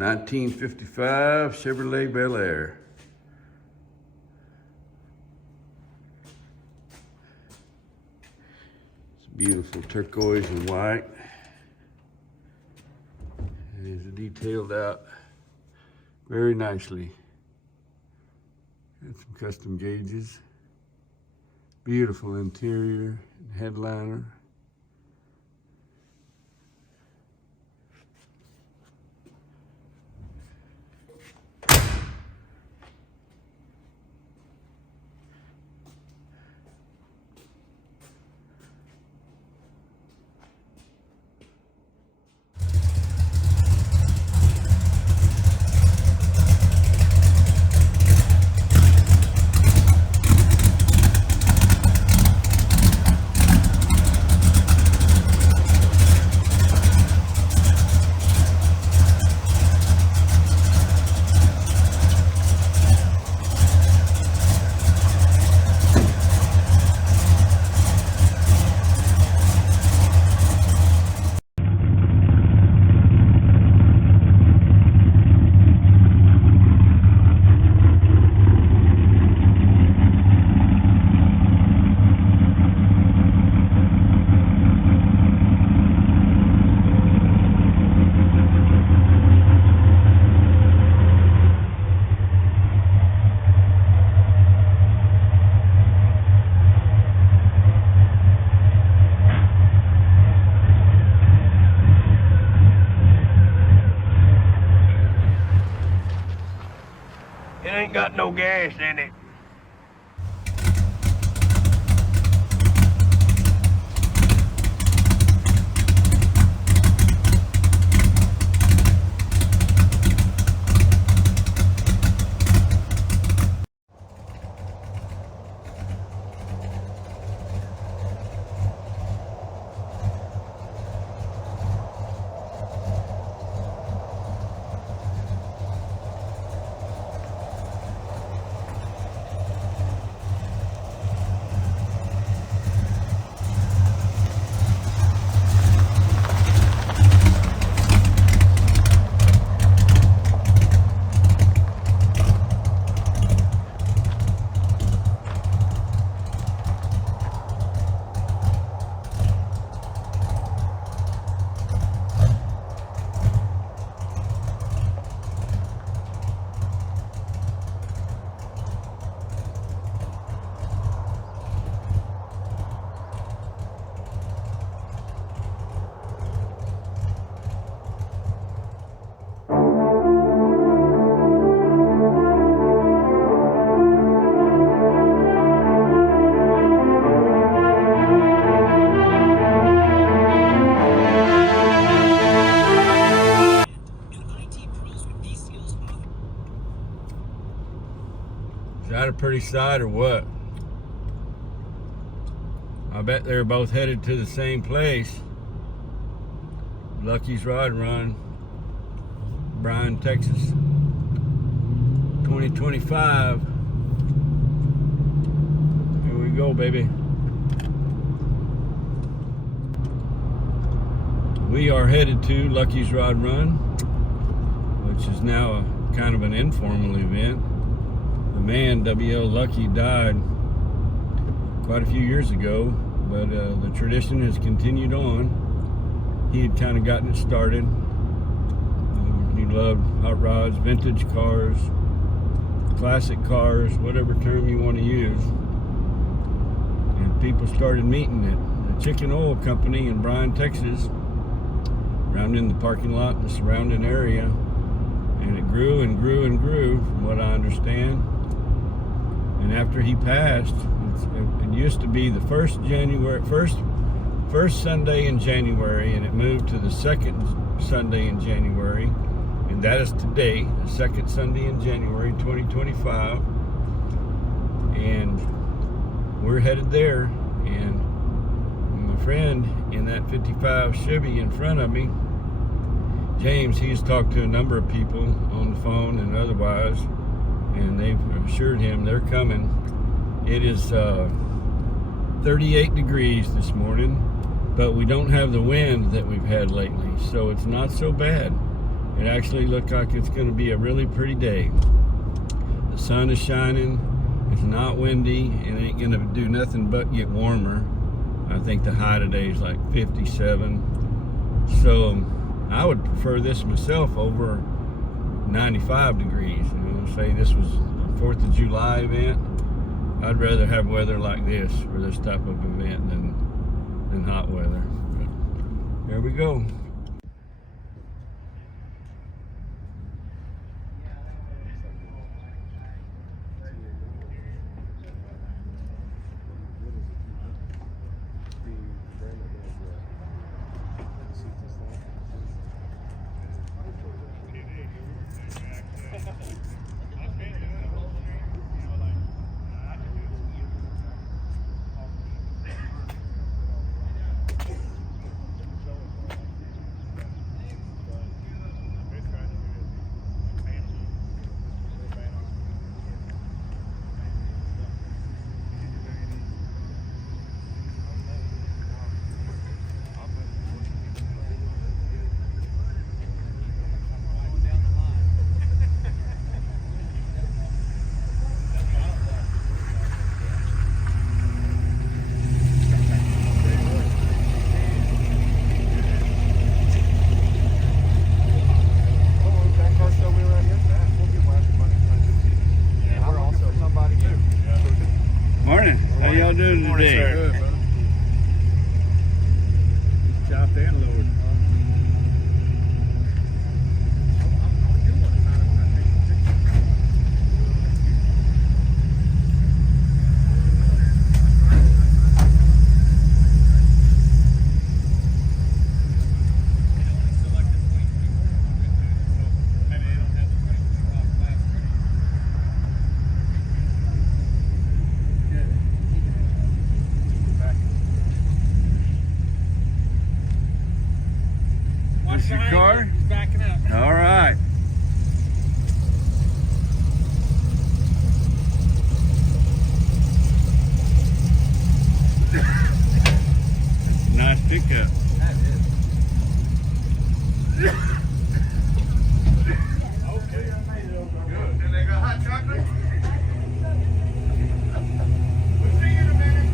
1955 Chevrolet Bel Air. It's beautiful turquoise and white. It is detailed out very nicely. Got some custom gauges. Beautiful interior, headliner. It ain't got no gas in it. Is that a pretty sight or what? I bet they're both headed to the same place. Luckey's Rod Run, Bryan, Texas, 2025. Here we go, baby. We are headed to Luckey's Rod Run, which is now a kind of an informal event. The man, W.L. Luckey, died quite a few years ago, but the tradition has continued on. He had kind of gotten it started. He loved hot rods, vintage cars, classic cars, whatever term you want to use. And people started meeting at the Chicken Oil Company in Bryan, Texas, around in the parking lot and the surrounding area. And it grew and grew and grew, from what I understand. And after he passed, it used to be the first Sunday in January, and it moved to the second Sunday in January, and that is today, the second Sunday in January 2025. And we're headed there, and my friend in that 55 Chevy in front of me, James, he's talked to a number of people on the phone and otherwise, and they've assured him they're coming. It is 38 degrees this morning, but we don't have the wind that we've had lately, so it's not so bad. It actually looked like it's going to be a really pretty day. The sun is shining, it's not windy, and it ain't going to do nothing but get warmer. I think the high today is like 57. So I would prefer this myself over 95 degrees. You know, say this was a 4th of July event. I'd rather have weather like this for this type of event than hot weather. But there we go. Morning. How y'all doing today? Good, brother. Just chopped and lowered. This your car? He's backing up. All right. Nice pickup. That is. Okay. Good. And they got hot chocolate? We'll see you in a minute.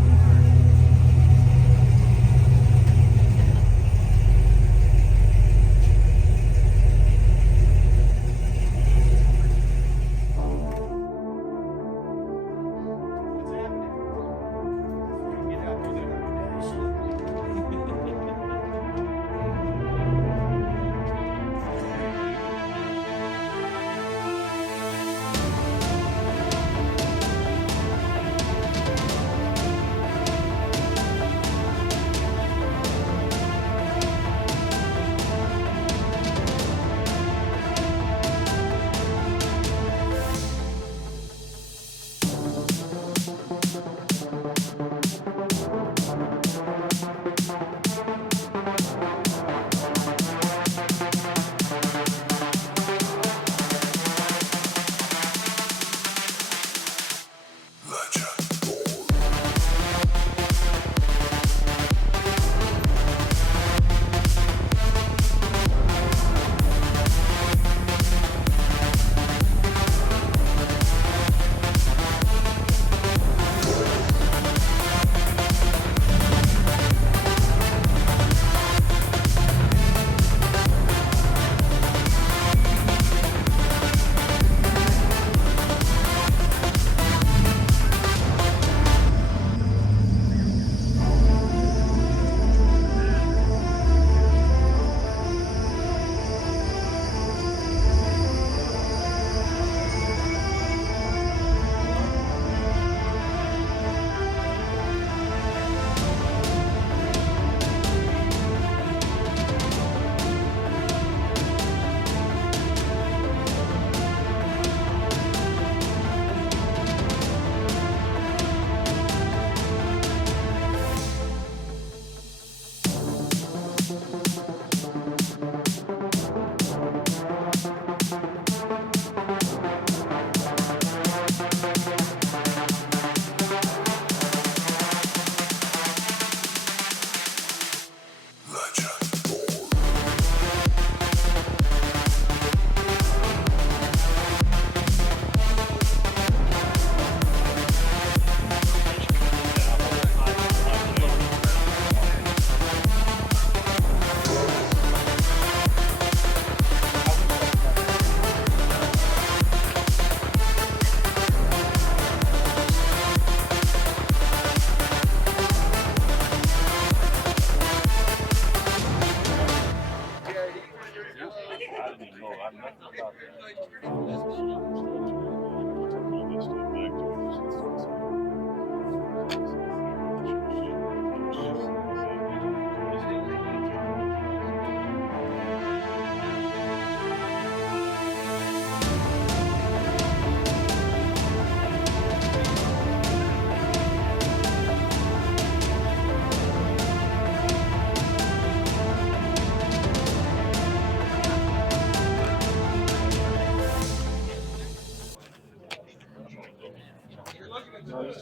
Howdy.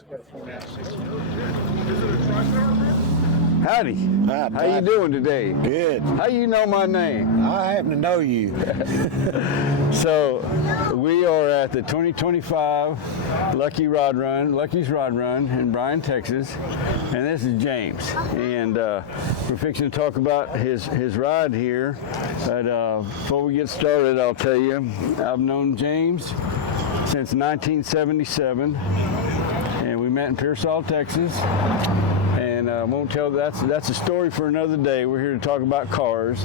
Hi, How you doing today? Good. How you know my name? I happen to know you. So we are at the 2025 Luckey's Rod Run in Bryan, Texas, and this is James. And we're fixing to talk about his ride here. But before we get started, I'll tell you, I've known James since 1977, and we met in Pearsall, Texas. And I won't tell that's a story for another day. We're here to talk about cars,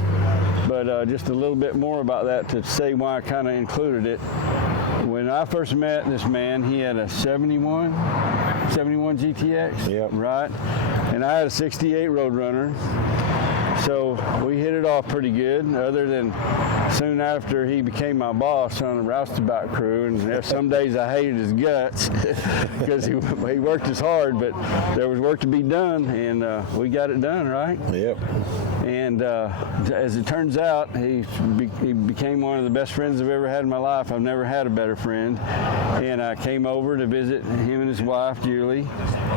but just a little bit more about that to say why I kind of included it. When I first met this man, he had a 71 GTX, Yep. right? And I had a 68 Roadrunner. So we hit it off pretty good, other than soon after he became my boss on the roustabout crew, and there's some days I hated his guts because he worked as hard, but there was work to be done, and we got it done, right? Yep. And as it turns out, he became one of the best friends I've ever had in my life. I've never had a better friend. And I came over to visit him and his wife, Julie,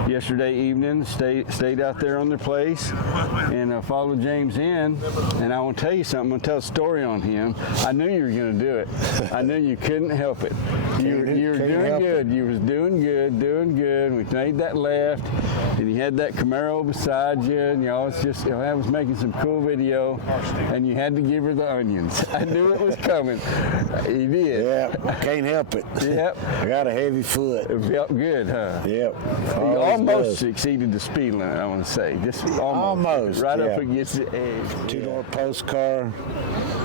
yesterday evening. Stayed out there on their place and followed James in. And I want to tell you something. I'm going to tell a story on him. I knew you were going to do it. I knew you couldn't help it. You were doing good. You was doing good. We made that left, and you had that Camaro beside you, and I was making some cool video, and you had to give her the onions. I knew it was coming. You did. Yeah, can't help it. Yep. I got a heavy foot. It felt good, huh? Yep. You almost exceeded the speed limit, I want to say. Just almost. Right up against the edge. Two-door post car.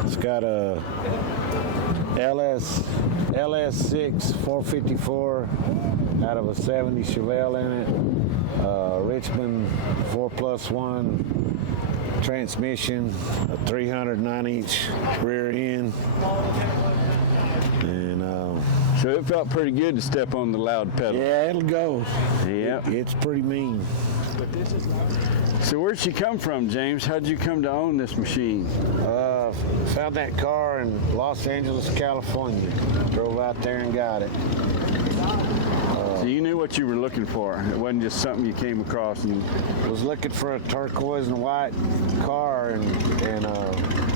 It's got a LS6 454 out of a 70 Chevelle in it. Richmond 4+1 transmission, a 309-inch rear end, and So it felt pretty good to step on the loud pedal. yeah, it'll go. Yeah. It's pretty mean. So where'd she come from, James? How'd you come to own this machine? Found that car in Los Angeles, California. Drove out there and got it. So you knew what you were looking for. It wasn't just something you came across and Was looking for a turquoise and white car, and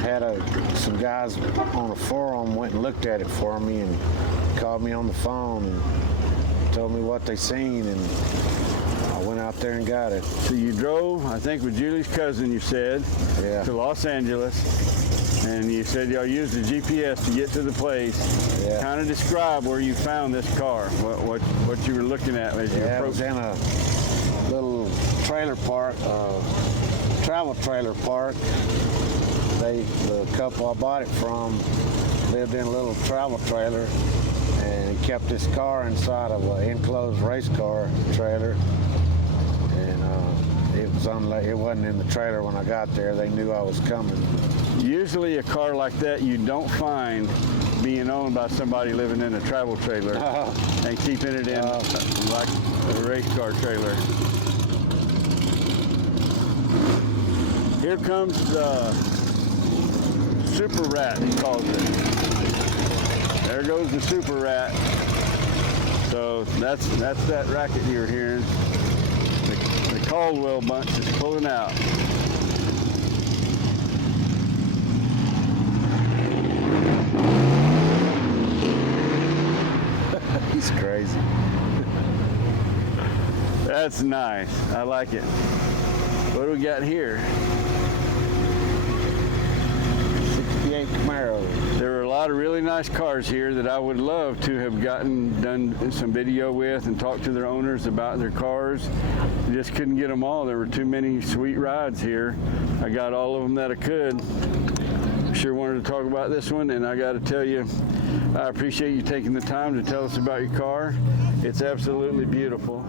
had some guys on a forum went and looked at it for me and called me on the phone and told me what they seen, and I went out there and got it. so you drove, I think with Julie's cousin, you said, Yeah. to Los Angeles, and you said y'all used the GPS to get to the place. Yeah. Kind of describe where you found this car, what you were looking at as you Yeah, it approached. was in a little trailer park, travel trailer park. The couple I bought it from lived in a little travel trailer, and he kept this car inside of an enclosed race car trailer. And it wasn't in the trailer when I got there. They knew I was coming. Usually a car like that you don't find being owned by somebody living in a travel trailer and keeping it in like a race car trailer. Here comes the Super Rat, he calls it. There goes the Super Rat. So that's that racket you were hearing. The Caldwell bunch is pulling out. He's crazy. That's nice. I like it. What do we got here? 68 Camaro. There are a lot of really nice cars here that I would love to have done some video with and talked to their owners about their cars. I just couldn't get them all. There were too many sweet rides here. I got all of them that I could. Sure wanted to talk about this one, and I got to tell you, I appreciate you taking the time to tell us about your car. It's absolutely beautiful.